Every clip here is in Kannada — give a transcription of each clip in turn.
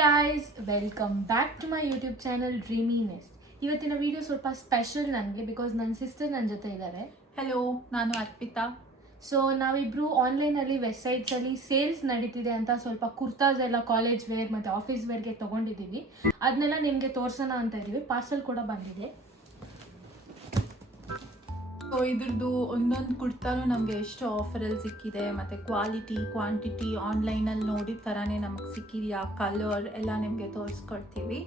Guys, welcome back to my YouTube channel Dreamy Nest. ಇವತ್ತಿನ ವಿಡಿಯೋ ಸ್ವಲ್ಪ ಸ್ಪೆಷಲ್ ನನಗೆ, ಬಿಕಾಸ್ ನನ್ನ ಸಿಸ್ಟರ್ ನನ್ನ ಜೊತೆ ಇದ್ದಾರೆ. ಹಲೋ, ನಾನು ಅರ್ಪಿತಾ. ಸೊ ನಾವಿಬ್ರು ಆನ್ಲೈನಲ್ಲಿ ವೆಬ್ಸೈಟ್ಸಲ್ಲಿ ಸೇಲ್ಸ್ ನಡೀತಿದೆ ಅಂತ ಸ್ವಲ್ಪ ಕುರ್ತಾಸ್ ಎಲ್ಲ ಕಾಲೇಜ್ ವೇರ್ ಮತ್ತು ಆಫೀಸ್ ವೇರ್ಗೆ ತೊಗೊಂಡಿದ್ದೀವಿ. ಅದನ್ನೆಲ್ಲ ನಿಮಗೆ ತೋರ್ಸೋಣ ಅಂತ ಇದ್ದೀವಿ. ಪಾರ್ಸಲ್ ಕೂಡ ಬಂದಿದೆ. ಸೊ ಇದ್ರದ್ದು ಒಂದೊಂದು ಕುರ್ತಾನು ನಮಗೆ ಎಷ್ಟು ಆಫರಲ್ಲಿ ಸಿಕ್ಕಿದೆ, ಮತ್ತು ಕ್ವಾಲಿಟಿ ಕ್ವಾಂಟಿಟಿ ಆನ್ಲೈನಲ್ಲಿ ನೋಡಿದ ಥರನೇ ನಮಗೆ ಸಿಕ್ಕಿದೆಯಾ, ಕಲರ್ ಎಲ್ಲ ನಿಮಗೆ ತೋರಿಸ್ಕೊಡ್ತೀವಿ.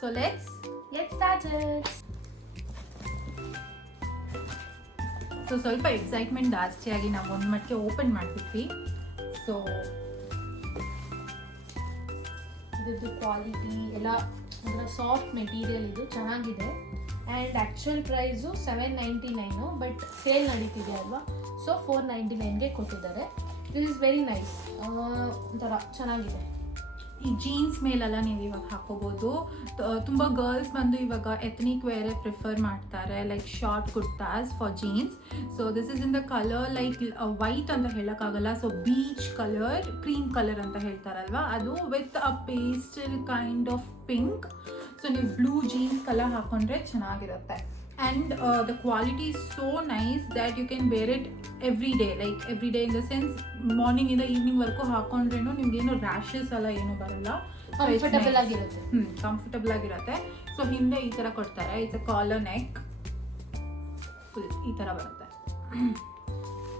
So let's start. ಸೊ ಸ್ವಲ್ಪ ಎಕ್ಸೈಟ್ಮೆಂಟ್ ಜಾಸ್ತಿಯಾಗಿ ನಾವು ಒಂದು ಮಟ್ಟಿಗೆ ಓಪನ್ ಮಾಡಿಬಿಟ್ವಿ. ಸೊ ಇದ್ರದ್ದು ಕ್ವಾಲಿಟಿ ಎಲ್ಲ ಒಂಥರ ಸಾಫ್ಟ್ ಮೆಟೀರಿಯಲ್, ಇದು ಚೆನ್ನಾಗಿದೆ. And actual price $799, but sale ನಡೀತಿದೆ ಅಲ್ವಾ, ಸೊ $499ಗೆ ಕೊಟ್ಟಿದ್ದಾರೆ. ದಿಸ್ ಇಸ್ ವೆರಿ ನೈಸ್, ಒಂಥರ ಚೆನ್ನಾಗಿದೆ. ಈ ಜೀನ್ಸ್ ಮೇಲೆಲ್ಲ ನೀವು ಇವಾಗ ಹಾಕೋಬೋದು. ತುಂಬ ಗರ್ಲ್ಸ್ ಬಂದು ಇವಾಗ ಎಥ್ನಿಕ್ ವೇರೇ ಪ್ರಿಫರ್ ಮಾಡ್ತಾರೆ, like short kurtas for jeans. So this is in the colour like white ಅಂತ ಹೇಳೋಕ್ಕಾಗಲ್ಲ, so beach colour, cream colour ಅಂತ ಹೇಳ್ತಾರಲ್ವ, ಅದು with a pastel kind of pink. So ನೀವು ಬ್ಲೂ ಜೀನ್ಸ್ ಕಲರ್ ಹಾಕೊಂಡ್ರೆ ಚೆನ್ನಾಗಿರುತ್ತೆ. And the quality is so nice that you can wear it every day, like every day in the sense morning ಇಂದ ಈವ್ನಿಂಗ್ ವರ್ಗೂ ಹಾಕೊಂಡ್ರೇನು ನಿಮ್ಗೇನು ರ್ಯಾಷಸ್ ಎಲ್ಲ ಏನು ಬರಲ್ಲ, ಕಂಫರ್ಟಬಲ್ ಆಗಿರುತ್ತೆ. ಕಂಫರ್ಟಬಲ್ ಆಗಿರುತ್ತೆ. ಸೊ ಹಿಂದೆ ಈ ಥರ ಕೊಡ್ತಾರೆ, it's a collar neck, full ಈ ಥರ ಬರುತ್ತೆ.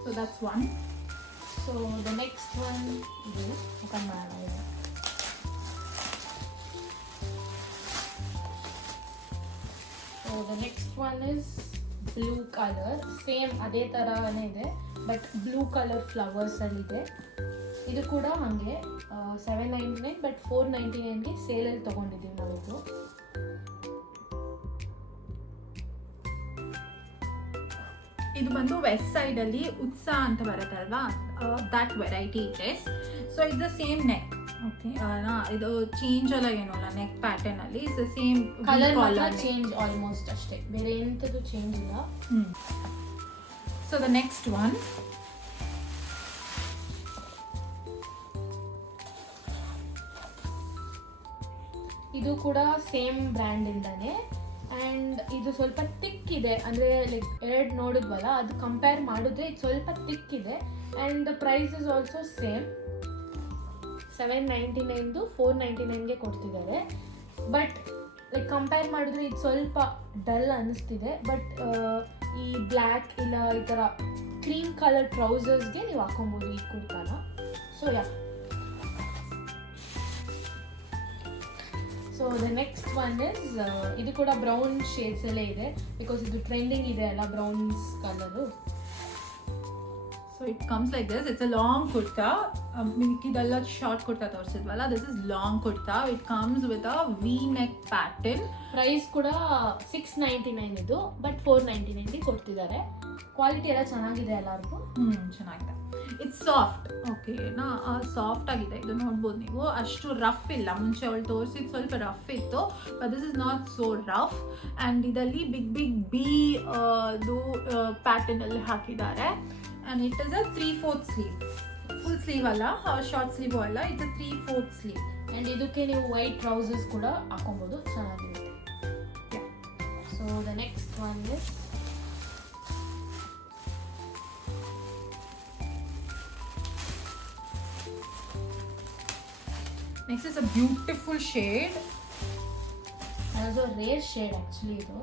So that's one. So the next one ಇದು ಓಪನ್ ಮಾಡೋಣ. So the next one is blue colour, same ಅದೇ ಥರನೇ ಇದೆ, ಬಟ್ ಬ್ಲೂ ಕಲರ್ ಫ್ಲವರ್ಸಲ್ಲಿದೆ. ಇದು ಕೂಡ ಹಾಗೆ $799, ಬಟ್ $499ಗೆ ಸೇಲಲ್ಲಿ ತೊಗೊಂಡಿದ್ದೀವಿ ನಾವಿದು. ಇದು ಬಂದು ವೆಸ್ಟ್ ಸೈಡಲ್ಲಿ ಉತ್ಸಾಹ ಅಂತ ಬರುತ್ತಲ್ವಾ, that variety is. So it's the same neck. Okay, ಇದು ಚೇಂಜ್ ಎಲ್ಲ ಏನೂ ಅಲ್ಲ, ನೆಕ್ ಪ್ಯಾಟರ್ನ್ ಅಲ್ಲಿ it's the same colour change almost ಅಷ್ಟೇ, ಬೇರೆ ಎಂಥದ್ದು ಚೇಂಜ್ ಇಲ್ಲ. ಸೊ ದ ನೆಕ್ಸ್ಟ್ ಒನ್, ಇದು ಕೂಡ ಸೇಮ್ ಬ್ರ್ಯಾಂಡಿಂದಾನೆ. ಆ್ಯಂಡ್ ಇದು ಸ್ವಲ್ಪ ತಿಕ್ ಇದೆ, ಅಂದರೆ ಲೈಕ್ ಎರಡು ನೋಡಿದ್ವಲ್ಲ, ಅದು ಕಂಪೇರ್ ಮಾಡಿದ್ರೆ ಇದು ಸ್ವಲ್ಪ ತಿಕ್ ಇದೆ. And the price is also same, $799 $499ಗೆ ಕೊಡ್ತಿದ್ದಾರೆ. ಬಟ್ ಲೈಕ್ ಕಂಪೇರ್ ಮಾಡಿದ್ರೆ ಇದು ಸ್ವಲ್ಪ ಡಲ್ ಅನ್ನಿಸ್ತಿದೆ. ಬಟ್ ಈ ಬ್ಲ್ಯಾಕ್ ಇಲ್ಲ ಈ ಥರ ಕ್ರೀಮ್ ಕಲರ್ ಟ್ರೌಸರ್ಸ್ಗೆ ನೀವು ಹಾಕೊಬೋದು ಈ ಕುರ್ತಾನ. So so the next one is, ಇದು ಕೂಡ ಬ್ರೌನ್ ಶೇಡ್ಸಲ್ಲೇ ಇದೆ, ಬಿಕಾಸ್ ಇದು ಟ್ರೆಂಡಿಂಗ್ ಇದೆ ಅಲ್ಲ browns colour. So it comes like this. It's a long kurta. ಇದೆಲ್ಲ ಶಾರ್ಟ್ ಕುರ್ತಾ ತೋರಿಸಿದ್ವಲ್ಲ, this is long kurta. It comes with a V neck pattern. Price ಕೂಡ $699 ಇದು, ಬಟ್ $499ಗೆ ಕೊಡ್ತಿದ್ದಾರೆ. ಕ್ವಾಲಿಟಿ ಎಲ್ಲ ಚೆನ್ನಾಗಿದೆ ಎಲ್ಲರಿಗೂ. ಚೆನ್ನಾಗಿದೆ. It's soft. ಓಕೆ ನಾ ಸಾಫ್ಟ್ ಆಗಿದೆ, ಇದು ನೋಡ್ಬೋದು ನೀವು. ಅಷ್ಟು ರಫ್ ಇಲ್ಲ. ಮುಂಚೆ ಅವಳು ತೋರಿಸಿದ್ದು ಸ್ವಲ್ಪ ರಫ್ ಇತ್ತು, but this is not so rough. And ಇದರಲ್ಲಿ ಬಿಗ್ ಬಿಗ್ ಬಿ ಪ್ಯಾಟರ್ನ್ ಅಲ್ಲಿ ಹಾಕಿದ್ದಾರೆ. And it is a 3/4 sleeve. Full sleeve ಅಲ್ಲ, ಶಾರ್ಟ್ ಸ್ಲೀವ್ ಅಲ್ಲ, ಇಟ್ಸ್ ಅ 3/4 ಸ್ಲೀವ್. ಆ್ಯಂಡ್ ಇದಕ್ಕೆ ನೀವು ವೈಟ್ ಟ್ರೌಸರ್ಸ್ ಕೂಡ ಹಾಕೊಬೋದು, ಚೆನ್ನಾಗಿರುತ್ತೆ. So the next one is, next is a beautiful shade. ಅದು ರೇರ್ ಶೇಡ್ ಆ್ಯಕ್ಚುಲಿ. ಇದು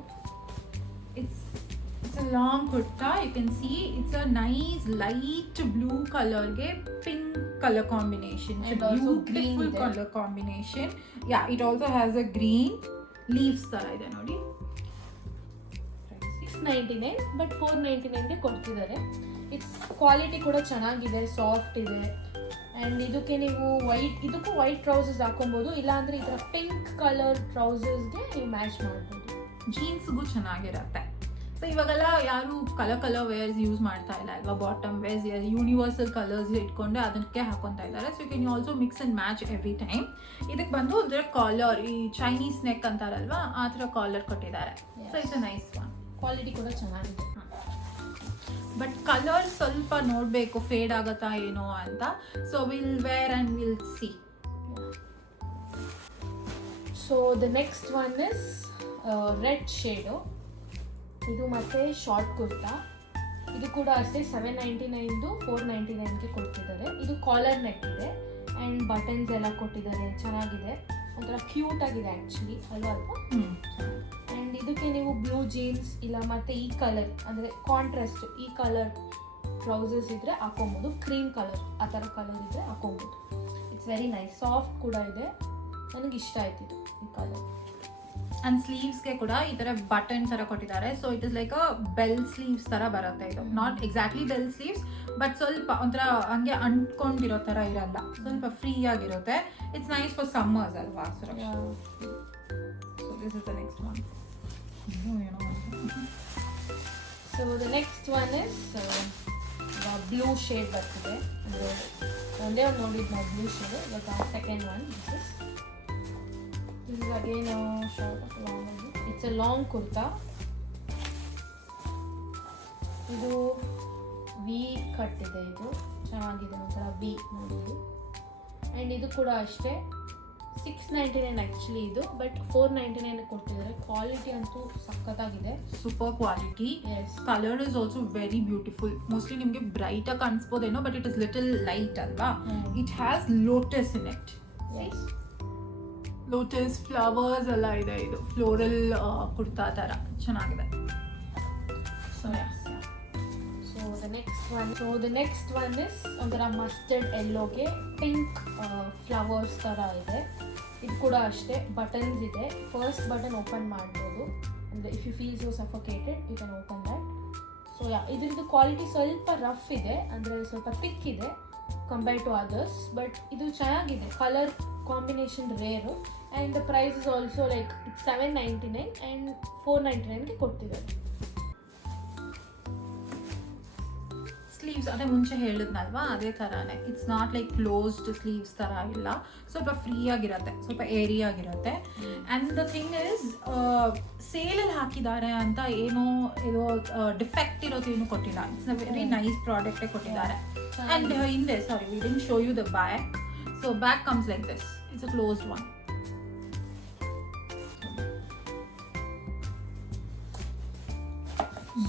it's a long kurta. You can see it's a nice light blue color ge pink color combination. It's a beautiful color combination. Yeah, it also has a green leaves tara ide nodi. $699 but $499ಗೆ ಕೊಡ್ತಿದ್ದಾರೆ. ಇಟ್ಸ್ ಕ್ವಾಲಿಟಿ ಕೂಡ ಚೆನ್ನಾಗಿದೆ, ಸಾಫ್ಟ್ ಇದೆ. ಆ್ಯಂಡ್ ಇದಕ್ಕೆ ನೀವು ಇದಕ್ಕೂ ವೈಟ್ ಟ್ರೌಸರ್ಸ್ ಹಾಕೊಬೋದು, ಇಲ್ಲಾಂದರೆ ಈ ಥರ ಪಿಂಕ್ ಕಲರ್ ಟ್ರೌಸರ್ಸ್ಗೆ ನೀವು ಮ್ಯಾಚ್ ಮಾಡ್ಬೋದು. ಜೀನ್ಸ್ಗೂ ಚೆನ್ನಾಗಿರುತ್ತೆ. ಸೊ ಇವಾಗೆಲ್ಲ ಯಾರು ಕಲರ್ ವೇರ್ಸ್ ಯೂಸ್ ಮಾಡ್ತಾ ಇಲ್ಲ ಅಲ್ವಾ, ಬಾಟಮ್ ವೇರ್ಸ್ ಯೂನಿವರ್ಸಲ್ ಕಲರ್ಸ್ ಇಟ್ಕೊಂಡು ಅದಕ್ಕೆ ಹಾಕೊತಾ ಇದ್ದಾರೆ. So you can also mix and match every time. ಇದಕ್ಕೆ ಬಂದು ಒಂಥರ ಕಾಲರ್, ಈ ಚೈನೀಸ್ ನೆಕ್ ಅಂತಾರಲ್ವಾ, ಆ ಥರ ಕಾಲರ್ ಕೊಟ್ಟಿದ್ದಾರೆ. So it's a nice one. Quality ಕೂಡ ಚೆನ್ನಾಗಿದೆ. ಬಟ್ ಕಲರ್ ಸ್ವಲ್ಪ ನೋಡಬೇಕು ಫೇಡ್ ಆಗುತ್ತಾ ಏನೋ ಅಂತ. So we'll wear and we'll see. So the next one is red shade. ಇದು ಮತ್ತೆ ಶಾರ್ಟ್ ಕುರ್ತಾ. ಇದು ಕೂಡ ಅಷ್ಟೇ 799 499ಗೆ ಕೊಡ್ತಿದ್ದಾರೆ. ಇದು ಕಾಲರ್ ನೆಕ್ ಇದೆ ಆ್ಯಂಡ್ ಬಟನ್ಸ್ ಎಲ್ಲ ಕೊಟ್ಟಿದ್ದಾರೆ, ಚೆನ್ನಾಗಿದೆ, ಒಂಥರ ಕ್ಯೂಟ್ ಆಗಿದೆ ಆ್ಯಕ್ಚುಲಿ ಅಲ್ವಾ ಅಲ್ವಾ. ಆ್ಯಂಡ್ ಇದಕ್ಕೆ ನೀವು ಬ್ಲೂ ಜೀನ್ಸ್ ಇಲ್ಲ ಮತ್ತು ಈ ಕಲರ್ ಅಂದರೆ ಕಾಂಟ್ರಾಸ್ಟ್ ಈ ಕಲರ್ ಟ್ರೌಸರ್ಸ್ ಇದ್ದರೆ ಹಾಕೊಬೋದು, ಕ್ರೀಮ್ ಕಲರ್ ಆ ಥರ ಕಲರ್ ಇದ್ದರೆ ಹಾಕೊಬೋದು. ಇಟ್ಸ್ ವೆರಿ ನೈಸ್, ಸಾಫ್ಟ್ ಕೂಡ ಇದೆ, ನನಗೆ ಇಷ್ಟ ಆಯ್ತಿತ್ತು ಈ ಕಲರ್. ಅಂಡ್ ಸ್ಲೀವ್ಸ್ಗೆ ಕೂಡ ಈ ತರ ಬಟನ್ ತರ ಕೊಟ್ಟಿದ್ದಾರೆ. So it is like a bell sleeves ತರ ಬರುತ್ತೆ. ಇದು not exactly bell sleeves, but ಸ್ವಲ್ಪ ಒಂಥರ ಹಂಗೆ ಅಂಟ್ಕೊಂಡಿರೋ ತರ ಇರಲ್ಲ, ಸ್ವಲ್ಪ ಫ್ರೀ ಆಗಿರುತ್ತೆ. ಇಟ್ಸ್ ನೈಸ್ ಫಾರ್ ಸಮ್ಮರ್ಸ್ ಅಲ್ವಾ. So this is the next one. So the next one is blue shade ಬರ್ತಿದೆ. ಅಂದರೆ ಒಂದೇ ಒಂದು ನೋಡಿದ್ದು ನಾವು ಬ್ಲೂ ಶೇಡ್. ಇವಾಗ second one this is again a short of long. It's a long kurta. ಇದು ವಿ ಕಟ್ ಇದೆ, ಇದು ಚೆನ್ನಾಗಿದೆ, ಒಂಥರ ವಿ ನೋಡಿ. ಆ್ಯಂಡ್ ಇದು ಕೂಡ ಅಷ್ಟೇ 699 ಆ್ಯಕ್ಚುಲಿ ಇದು, ಬಟ್ 499 ಕೊಡ್ತಿದ್ದಾರೆ. ಕ್ವಾಲಿಟಿ ಅಂತೂ ಸಖತ್ತಾಗಿದೆ, super quality. Colour is also very beautiful. Mostly ನಿಮಗೆ ಬ್ರೈಟ್ ಆಗಿ ಕಾಣಿಸ್ಬೋದೇನೋ, but it is little light ಅಲ್ವಾ. It has lotus in it. Lotus flowers ಎಲ್ಲ ಇದೆ. ಇದು ಫ್ಲೋರಲ್ ಕುರ್ತಾ ಥರ ಚೆನ್ನಾಗಿದೆ. So the next one is ಒಂಥರ ಮಸ್ಟರ್ಡ್ ಎಲ್ಲೋಗೆ ಪಿಂಕ್ ಫ್ಲವರ್ಸ್ ಥರ ಇದೆ. ಇದು ಕೂಡ ಅಷ್ಟೇ ಬಟನ್ಸ್ ಇದೆ. ಫಸ್ಟ್ ಬಟನ್ ಓಪನ್ ಮಾಡ್ಬೋದು, ಅಂದರೆ if you feel so suffocated you can open that. So ಇದ್ರದ್ದು ಕ್ವಾಲಿಟಿ ಸ್ವಲ್ಪ ರಫ್ ಇದೆ, ಅಂದರೆ ಸ್ವಲ್ಪ ಥಿಕ್ ಇದೆ ಕಂಪೇರ್ ಟು ಅದರ್ಸ್, ಬಟ್ ಇದು ಚೆನ್ನಾಗಿದೆ. Colour combination rare and the price is also like 799 and 499ಗೆ ಕೊಡ್ತಿದ್ದಾರೆ. ಸ್ಲೀವ್ಸ್ ಅದೇ ಮುಂಚೆ ಹೇಳಿದ್ನಲ್ವಾ, ಅದೇ ಥರನೇ. It's not like closed sleeves ಥರ ಇಲ್ಲ, ಸ್ವಲ್ಪ ಫ್ರೀ ಆಗಿರುತ್ತೆ, ಸ್ವಲ್ಪ ಏರಿ ಆಗಿರುತ್ತೆ. ಆ್ಯಂಡ್ ದ ಥಿಂಗ್ ಇಸ್ ಸೇಲಲ್ಲಿ ಹಾಕಿದ್ದಾರೆ ಅಂತ ಏನೋ ಡಿಫೆಕ್ಟ್ ಇರೋದು ಏನು ಕೊಟ್ಟಿಲ್ಲ. ಇಟ್ಸ್ ಅ ವೆರಿ ನೈಸ್ ಪ್ರಾಡಕ್ಟೇ ಕೊಟ್ಟಿದ್ದಾರೆ. ಆ್ಯಂಡ್ ಹಿಂದೆ ಸಾರಿ we didn't show you the back. So back comes like this. It's a closed one.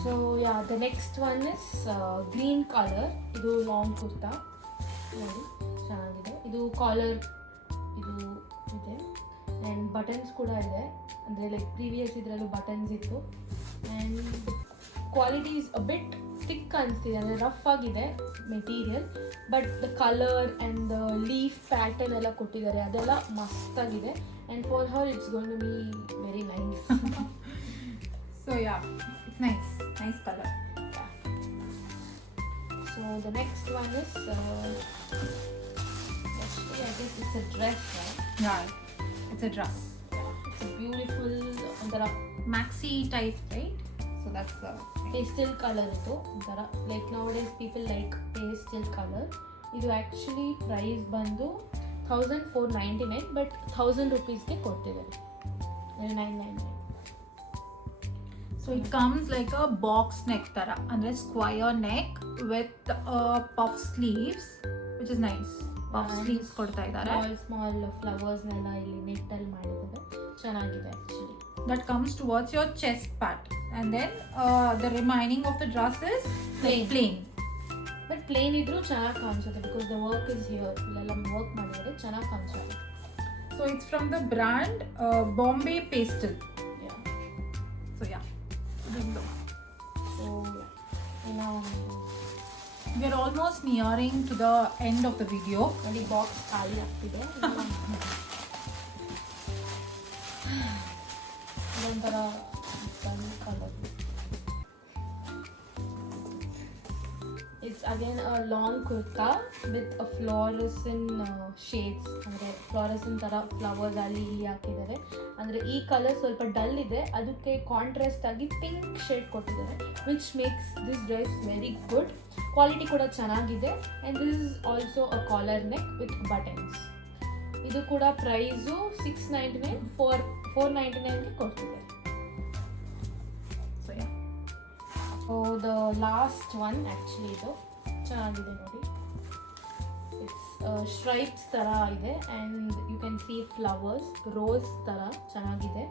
So the next one is green colour. ಇದು ಲಾಂಗ್ ಕುರ್ತಾ ನೋಡಿ, ಚೆನ್ನಾಗಿದೆ. ಇದು ಕಾಲರ್ ಇದು ಇದೆ ಆ್ಯಂಡ್ ಬಟನ್ಸ್ ಕೂಡ ಇದೆ, ಅಂದರೆ ಲೈಕ್ ಪ್ರೀವಿಯಸ್ ಇದರಲ್ಲೂ ಬಟನ್ಸ್ ಇತ್ತು. And quality is a bit thick ಅನಿಸ್ತಿದೆ, ಅಂದರೆ ರಫ್ ಆಗಿದೆ material, but the colour and the leaf pattern ಎಲ್ಲ ಕೊಟ್ಟಿದ್ದಾರೆ, ಅದೆಲ್ಲ ಮಸ್ತಾಗಿದೆ. And for her it's going to be very nice. So it's nice color. So the next one is actually I guess it's a dress, right? Yeah, it's a dress. It's a beautiful ondara maxi type, right? So that's the pastel color itu ondara, like nowadays people like pastel color. Idu actually price bandu 1499 but 1000 rupees ge ಕೊಡ್ತಿದ್ದಾರೆ, 999. So it comes like a box neck tara, andre square neck with puff sleeves, which is nice. Puff sleeves ಕೊಡ್ತಾ ಇದ್ದಾರೆ. Small flowers ನೆಲ್ಲ ಇಲ್ಲಿ ನೆಟ್ ಅಲ್ಲಿ ಮಾಡಿದ್ದಾರೆ, ಚೆನ್ನಾಗಿದೆ actually. That comes towards your chest part, and then the remaining of the dress is plain. But plain idru ಚೆನ್ನಾಗಿ ಕಾಣಿಸುತ್ತೆ because the work is here. ಇಲ್ಲೆಲ್ಲ ವರ್ಕ್ ಮಾಡಿದ್ರೆ ಚೆನ್ನಾಗಿ ಕಾಣಿಸುತ್ತೆ. So it's from the brand Bombay Pastel. Yeah. So yeah. So now we are almost nearing to the end of the video. only box ಖಾಲಿ ಆಗ್ತಿದೆ. ಇದೊಂಥರ colour. It's again a long kurta with a fluorescent shades, ಅಂದರೆ ಫ್ಲೋರೆಸೆಂಟ್ ಥರ ಫ್ಲವರ್ಸ್ ಅಲ್ಲಿ ಇಲ್ಲಿ ಹಾಕಿದ್ದಾರೆ. ಅಂದರೆ ಈ ಕಲರ್ ಸ್ವಲ್ಪ ಡಲ್ ಇದೆ, ಅದಕ್ಕೆ ಕಾಂಟ್ರಾಸ್ಟ್ ಆಗಿ ಪಿಂಕ್ ಶೇಡ್ ಕೊಟ್ಟಿದ್ದಾರೆ, which makes this dress very good. Quality ಕೂಡ ಚೆನ್ನಾಗಿದೆ. And this is also a collar neck with buttons. ಇದು ಕೂಡ ಪ್ರೈಸು 699 499ಗೆ ಕೊಡ್ತಿದ್ದಾರೆ. So the last one actually ಇದು ಚೆನ್ನಾಗಿದೆ ನೋಡಿ. ಇಟ್ಸ್ ಸ್ಟ್ರೈಪ್ಸ್ ಥರ ಇದೆ and you can can see flowers rose ಥರ ಚೆನ್ನಾಗಿದೆ.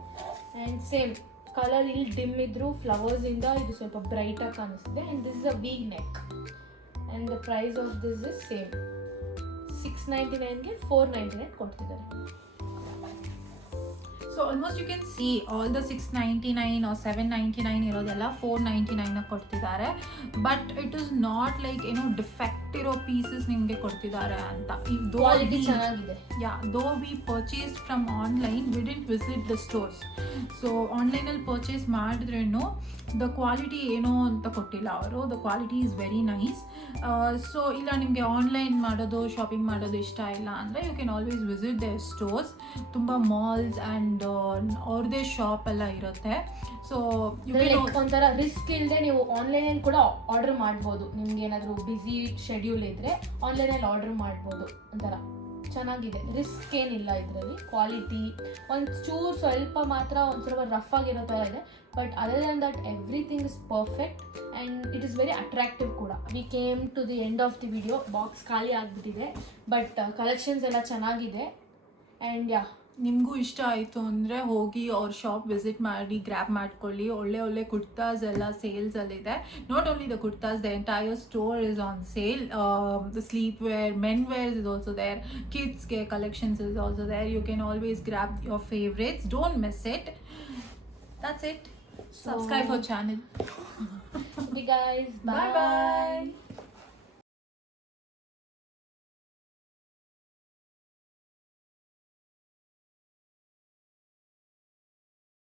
ಆ್ಯಂಡ್ ಸೇಮ್ ಕಲರ್ ಇಲ್ಲಿ ಡಿಮ್ ಇದ್ದರೂ ಫ್ಲವರ್ಸಿಂದ ಇದು ಸ್ವಲ್ಪ ಬ್ರೈಟಾಗಿ ಕಾಣಿಸ್ತಿದೆ. And this is a V neck and the price of this is same 699ಗೆ 499 ಕೊಡ್ತಿದ್ದಾರೆ. So almost you can see all the 699 or 799 ಇರೋದೆಲ್ಲ 499 ಕೊಡ್ತಿದ್ದಾರೆ. But it is not like ಏನೋ ಡಿಫೆಕ್ಟ್ ಇರೋ ಪೀಸಸ್ ನಿಮಗೆ ಕೊಡ್ತಿದ್ದಾರೆ ಅಂತ. ಕ್ವಾಲಿಟಿ ಚೆನ್ನಾಗಿದೆ. Though we purchased from online, we didn't visit the stores. So ಆನ್ಲೈನಲ್ಲಿ ಪರ್ಚೇಸ್ ಮಾಡಿದ್ರೂ ದ ಕ್ವಾಲಿಟಿ ಏನೋ ಅಂತ ಕೊಟ್ಟಿಲ್ಲ ಅವರು. The quality is very nice. So ಇಲ್ಲ ನಿಮಗೆ ಆನ್ಲೈನ್ ಮಾಡೋದು ಶಾಪಿಂಗ್ ಮಾಡೋದು ಇಷ್ಟ ಇಲ್ಲ ಅಂದರೆ you can always visit their stores. ತುಂಬ ಮಾಲ್ಸ್ ಆ್ಯಂಡ್ ಅವ್ರದ್ದೇ ಶಾಪ್ ಎಲ್ಲ ಇರುತ್ತೆ. ಸೊ ಒಂಥರ ರಿಸ್ಕ್ ಇಲ್ಲದೆ ನೀವು ಆನ್ಲೈನಲ್ಲಿ ಕೂಡ ಆರ್ಡರ್ ಮಾಡ್ಬೋದು. ನಿಮ್ಗೆ ಏನಾದರೂ ಬ್ಯುಸಿ ಶೆಡ್ಯೂಲ್ ಇದ್ದರೆ ಆನ್ಲೈನಲ್ಲಿ ಆರ್ಡರ್ ಮಾಡ್ಬೋದು. ಒಂಥರ ಚೆನ್ನಾಗಿದೆ, ರಿಸ್ಕ್ ಏನಿಲ್ಲ ಇದರಲ್ಲಿ. ಕ್ವಾಲಿಟಿ ಒಂಚೂರು ಸ್ವಲ್ಪ ಮಾತ್ರ ಒಂದು ಸ್ವಲ್ಪ ರಫ್ ಆಗಿರೋ ಥರ ಇದೆ. But other than that everything is perfect and it is very attractive ಕೂಡ. We came to the end of the video. Box ಖಾಲಿ ಆಗಿಬಿಟ್ಟಿದೆ ಬಟ್ ಕಲೆಕ್ಷನ್ಸ್ ಎಲ್ಲ ಚೆನ್ನಾಗಿದೆ. ಆ್ಯಂಡ್ ಯಾ, ನಿಮಗೂ ಇಷ್ಟ ಆಯಿತು ಅಂದರೆ ಹೋಗಿ ಅವ್ರ ಶಾಪ್ ವಿಸಿಟ್ ಮಾಡಿ ಗ್ರ್ಯಾಬ್ ಮಾಡ್ಕೊಳ್ಳಿ. ಒಳ್ಳೆ ಕುರ್ತಾಸ್ ಎಲ್ಲ ಸೇಲ್ಸಲ್ಲಿದೆ. Not only the kurtas, the entire store is on sale. The sleepwear, men wears is also there, ಕಿಡ್ಸ್ಗೆ collections is also there. You can always grab your favourites. Don't miss it. That's it. Subscribe our channel. Hey guys, Bye bye.